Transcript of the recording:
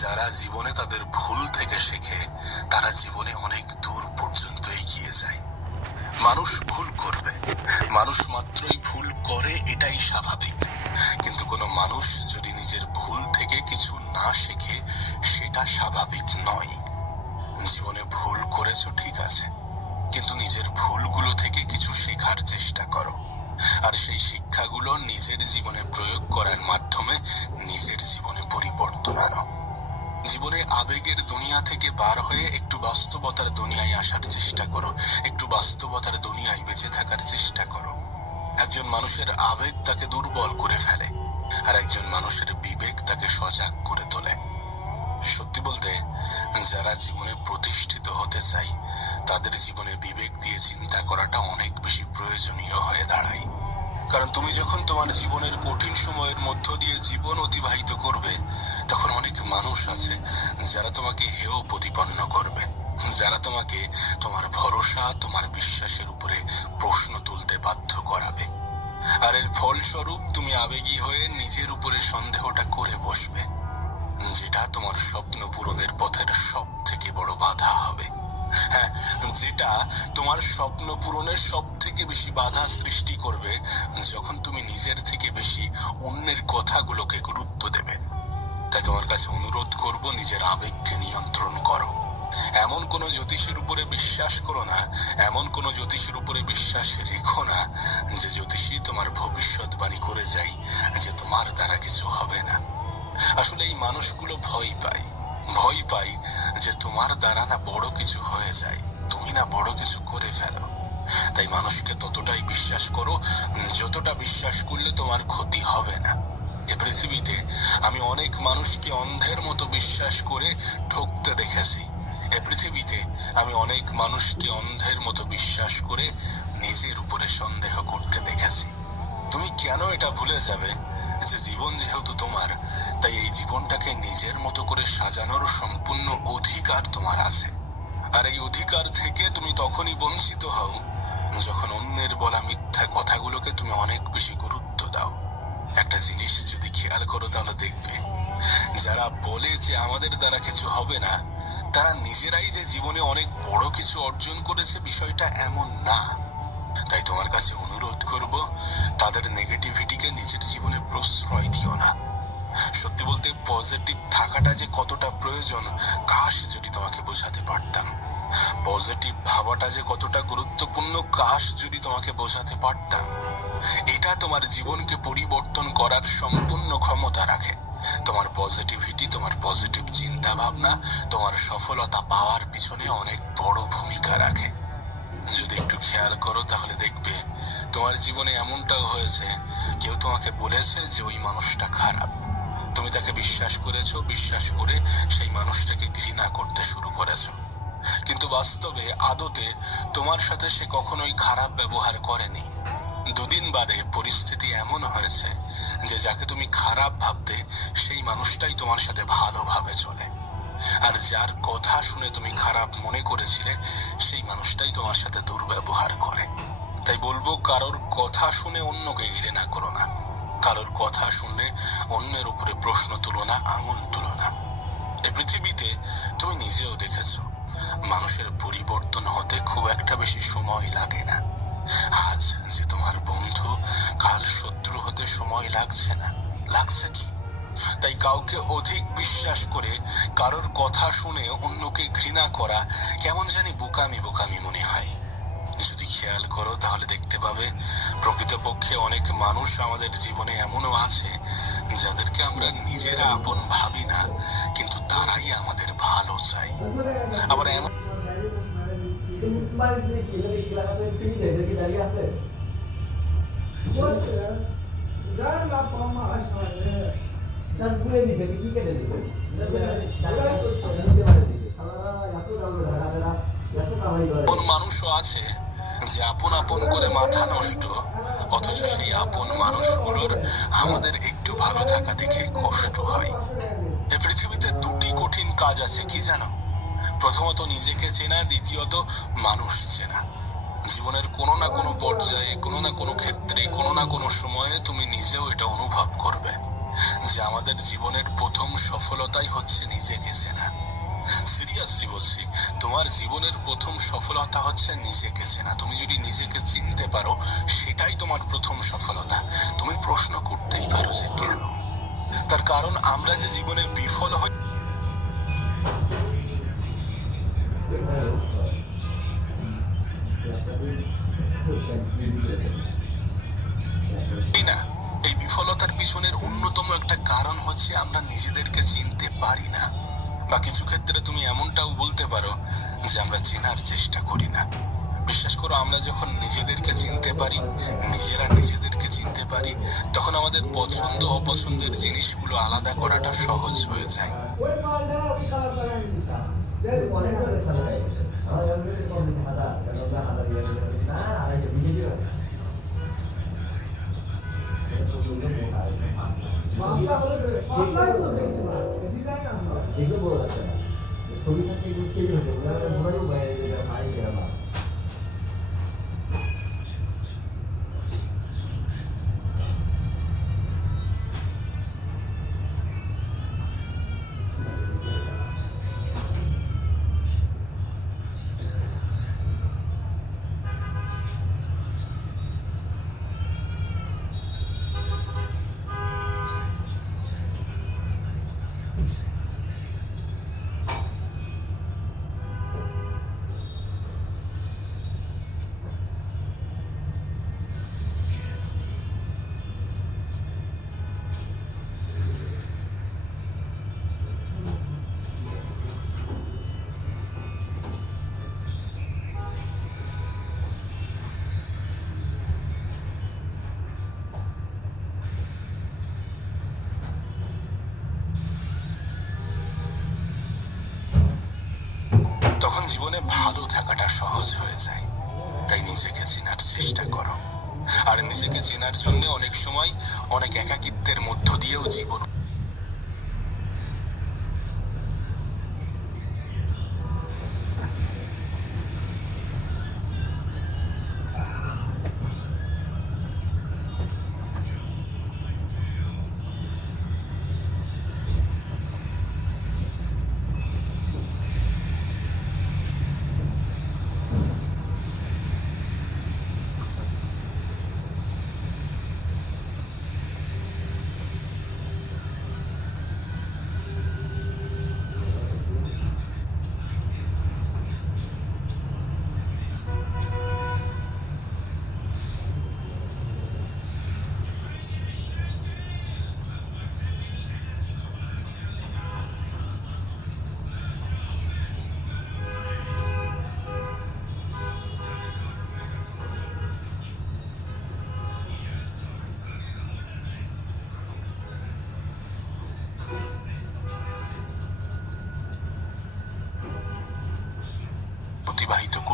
যারা জীবনে তাদের ভুল থেকে শেখে তারা জীবনে অনেক দূর পর্যন্ত এগিয়ে যায়। মানুষ ভুল করবে, মানুষ মাত্রই ভুল করে, এটাই স্বাভাবিক। কিন্তু কোনো মানুষ যদি নিজের ভুল থেকে কিছু না শেখে সেটা স্বাভাবিক নয়। জীবনে ভুল করেছো ঠিক আছে, কিন্তু নিজের ভুলগুলো থেকে কিছু শেখার চেষ্টা করো, আর সেই শিক্ষাগুলো নিজের জীবনে প্রয়োগ করার মাধ্যমে নিজের জীবনে পরিবর্তন আনো। জীবনে আবেগের দুনিয়া থেকে বার হয়ে একটু বাস্তবতার দুনিয়ায় আসার চেষ্টা করো, একটু বাস্তবতার দুনিয়ায় বেঁচে থাকার চেষ্টা করো। একজন মানুষের আবেগ তাকে দুর্বল করে ফেলে, আর একজন মানুষের বিবেক তাকে সজাগ করে তোলে। সত্যি বলতে, যারা জীবনে প্রতিষ্ঠিত হতে চায় তাদের জীবনে বিবেক দিয়ে চিন্তা করাটা অনেক বেশি প্রয়োজনীয় হয়ে দাঁড়ায়। কারণ তুমি যখন তোমার জীবনের কঠিন সময়ের মধ্য দিয়ে জীবন অতিবাহিত করবে, তখন অনেক মানুষ আছে যারা তোমাকে হেয় প্রতিপন্ন করবে, যারা তোমাকে তোমার ভরসা, তোমার বিশ্বাসের উপরে প্রশ্ন তুলতে বাধ্য করাবে। আর এর ফলস্বরূপ তুমি আবেগী হয়ে নিজের উপরে সন্দেহটা করে বসবে, যেটা তোমার স্বপ্ন পূরণের পথের সব থেকে বড় বাধা হবে। হ্যাঁ, যেটা তোমার স্বপ্ন পূরণের সব থেকে বেশি বাধা সৃষ্টি করবে যখন তুমি নিজের থেকে বেশি অন্যের কথাগুলোকে গুরুত্ব দেবে। তাই তোমার কাছে অনুরোধ করব, নিজের আবেগকে নিয়ন্ত্রণ করো। এমন কোনো জ্যোতিষের উপরে বিশ্বাস করো না, এমন কোনো জ্যোতিষের উপরে বিশ্বাস রেখো না যে জ্যোতিষী তোমার ভবিষ্যৎবাণী করে যায় যে তোমার দ্বারা কিছু হবে না। আসলে এই মানুষগুলো ভয় পায় যে তোমার দ্বারা না বড় কিছু হয়ে যায়, তুমি না বড় কিছু করে ফেলো। তাই মানুষকে ততটাই বিশ্বাস করো যতটা বিশ্বাস করলে তোমার ক্ষতি হবে না। এ পৃথিবীতে আমি অনেক মানুষকে অন্ধের মতো বিশ্বাস করে ঠকতে দেখেছি। এ পৃথিবীতে আমি অনেক মানুষকে অন্ধের মতো বিশ্বাস করে নিজের উপরে সন্দেহ করতে দেখেছি। তুমি কেন এটা ভুলে যাবে যে জীবন যেহেতু তোমার, তাই এই জীবনটাকে নিজের মতো করে সাজানোর সম্পূর্ণ অধিকার তোমার আছে। আর এই অধিকার থেকে তুমি তখনই বঞ্চিত হও যখন অন্যের বলা মিথ্যা কথাগুলোকে তুমি অনেক বেশি গুরুত্ব দাও। একটা জিনিস যদি খেয়াল করো তাহলে দেখবে, যারা বলে যে আমাদের দ্বারা কিছু হবে না, তারা নিজেরাই যে জীবনে অনেক বড় কিছু অর্জন করেছে বিষয়টা এমন না। তাই তোমার কাছে অনুরোধ করব, তাদের নেগেটিভিটিকে নিজের জীবনে প্রশ্রয় দিও না। সত্যি বলতে, পজিটিভ থাকাটা যে কতটা প্রয়োজন কাশ যদি তোমাকে বোঝাতে পারতাম। পজিটিভ ভাবাটা যে কতটা গুরুত্বপূর্ণ কাশ যদি তোমাকে বোঝাতে পারতাম। এটা তোমার জীবনকে পরিবর্তন করার সম্পূর্ণ ক্ষমতা রাখে। তোমার পজিটিভিটি, তোমার পজিটিভ চিন্তা ভাবনা তোমার সফলতা পাওয়ার পিছনে অনেক বড় ভূমিকা রাখে। যদি একটু খেয়াল করো তাহলে দেখবে তোমার জীবনে এমনটাও হয়েছে, কেউ তোমাকে বলেছে যে ওই মানুষটা খারাপ, তুমি তাকে বিশ্বাস করেছো, বিশ্বাস করে সেই মানুষটাকে ঘৃণা করতে শুরু করেছো। কিন্তু বাস্তবে আদতে তোমার সাথে সে কখনোই খারাপ ব্যবহার করেনি। দুদিন বাদে পরিস্থিতি এমন হয়েছে যে যাকে তুমি খারাপ ভাবতে সেই মানুষটাই তোমার সাথে ভালোভাবে চলে, আর যার কথা শুনে তুমি খারাপ মনে করেছিলে সেই মানুষটাই তোমার সাথে দুর্ব্যবহার করে। তাই বলবো, কারোর কথা শুনে অন্যকে ঘৃণা করো না, কারোর কথা শুনলে অন্যের উপরে প্রশ্ন তুলো না, আঙুল তুলো না। এই পৃথিবীতে তুমি নিজেও দেখেছো, মানুষের পরিবর্তন হতে খুব একটা বেশি সময় লাগে না। আজ যে তোমার বন্ধু, কাল শত্রু হতে সময় লাগছে না, লাগছে কি? তাই কাউকে অধিক বিশ্বাস করে কারোর কথা শুনে অন্যকে ঘৃণা করা কেমন জানি বোকামি বোকামি মনে হয়। যদি খেয়াল করো তাহলে দেখতে পাবে প্রকৃতপক্ষে অনেক মানুষ আমাদের জীবনে এমনও আছে যাদেরকে আমরা নিজেরা আপন ভাবি না, কিন্তু তারাই আমাদের ভালো চাই। আবার এমন মানুষও আছে যে আপন আপন করে মাথা নষ্ট, অথচ সেই আপন মানুষগুলোর আমাদের একটু ভালো থাকা দেখে কষ্ট হয়। এ পৃথিবীতে দুটি কঠিন কাজ আছে, কি জানো? প্রথমত নিজেকে চেনা, দ্বিতীয়ত মানুষ চেনা। জীবনের কোনো না কোনো পর্যায়ে, কোনো না কোনো ক্ষেত্রে, কোনো না কোনো সময়ে তুমি নিজেও এটা অনুভব করবে যে আমাদের জীবনের প্রথম সফলতাই হচ্ছে নিজেকে চেনা। সিরিয়াসলি বলছি, তোমার জীবনের প্রথম সফলতা হচ্ছে নিজেকে চেনা। তুমি যদি নিজেকে চিনতে পারো, সেটাই তোমার প্রথম সফলতা। তুমি প্রশ্ন করতেই পারো যে কেন? তার কারণ আমরা যে জীবনে বিফল হই না, এই বিফলতার পিছনের অন্যতম একটা কারণ হচ্ছে আমরা নিজেদেরকে চিনতে পারি না। বা কিছু ক্ষেত্রে তুমি এমনটাও বলতে পারো যে আমরা চেনার চেষ্টা করি না। বিশ্বাস করো, আমরা যখন নিজেদেরকে চিনতে পারি, নিজেরা নিজেদেরকে চিনতে পারি, তখন আমাদের পছন্দ অপছন্দের জিনিসগুলো আলাদা করাটা সহজ হয়ে যায়। এগুলো বড় যাচ্ছে না ছবি থাকে এগুলো চেঞ্জ হচ্ছে ঘোরানো পাই গেলাম তখন জীবনে ভালো থাকাটা সহজ হয়ে যায়। তাই নিজেকে চেনার চেষ্টা করো। আর নিজেকে চেনার জন্য অনেক সময় অনেক একাকিত্বের মধ্য দিয়েও জীবন অতিবাহিত করতে